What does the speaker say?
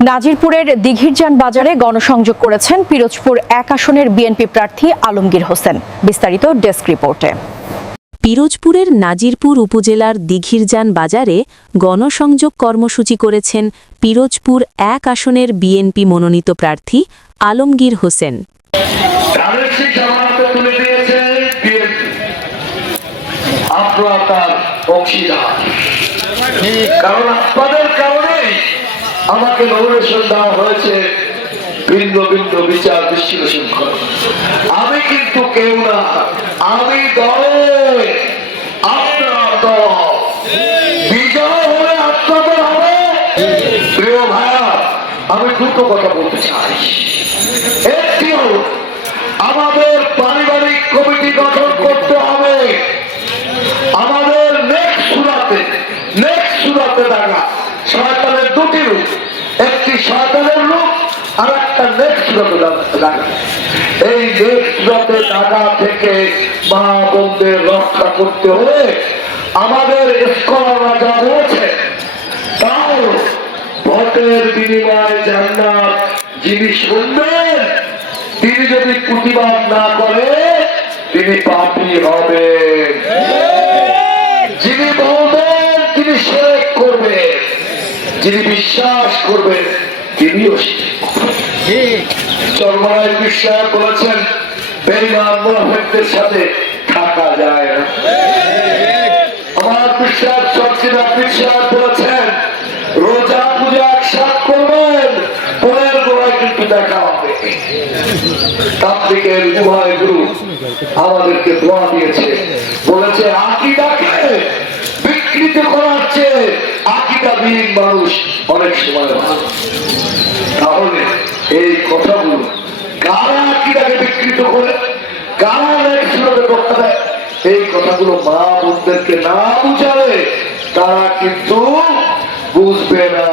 নাজিরপুরের দিঘিরজান বাজারে গণসংযোগ করেছেন পিরোজপুর ১ আসনের বিএনপি প্রার্থী আলমগীর হোসেন। বিস্তারিত ডেস্ক রিপোর্টে। পিরোজপুরের নাজিরপুর উপজেলার দিঘিরজান বাজারে গণসংযোগ কর্মসূচি করেছেন পিরোজপুর ১ আসনের বিএনপি মনোনীত প্রার্থী আলমগীর হোসেন। আমাকে নমিনেশন দেওয়া হয়েছে ভিন্ন ভিন্ন বিচার বিশ্লেষণ করে। আমি কিন্তু কেউ না, আমি দলে, আপনার দল বিজয় হলে আপনাদের হবে। প্রিয় ভাইয়া, আমি দুটো কথা বলতে চাই। একটি হল, আমাদের পারিবারিক কমিটি গঠন করতে হবে। আমাদের নেক্সট সুরাতে দেখা শয়তানের দুটি রূপ, একটি শয়তানের রূপ আর একটা নেক্সট সুরাতে দেখা। এই নেক্সট সুরাতে টাকা থেকে মা বোনদের রক্ষা করতে হলে আমাদের স্কলাররা যা বলেছে তাও ভোটের বিনিময়ে জান্নাত যিনি শুনবেন তিনি যদি প্রতিবাদ না করে তিনি পাপী হবেন। যিনি বলবেন তিনি শিরক করবেন, যিনি বিশ্বাস করবেন তিনিও চরমায় বিশ্বাস বলেছেন বেঈমান মুনাফিকদের সাথে থাকা যায় না। আমার বিশ্বাস সবচেয়ে বিশ্বাস বলেছেন রোজা পূজা একসাথ করবেন, পরের গোড়ায় কিন্তু দেখা হবে। তাবলীগের উভয় গুরু আমাদেরকে দোয়া দিয়েছে, বলেছে আকীদাকে বিকৃত করার চেয়ে আকীদাবিহীন মানুষ অনেক সময় ভালো। তাহলে এই কথাগুলো কারা আকীদাকে বিকৃত করে, কারা নেক্সটভাবে কথা দেয়, এই কথাগুলো মা বোনদেরকে না বুঝালে তারা কিন্তু বুঝবে না।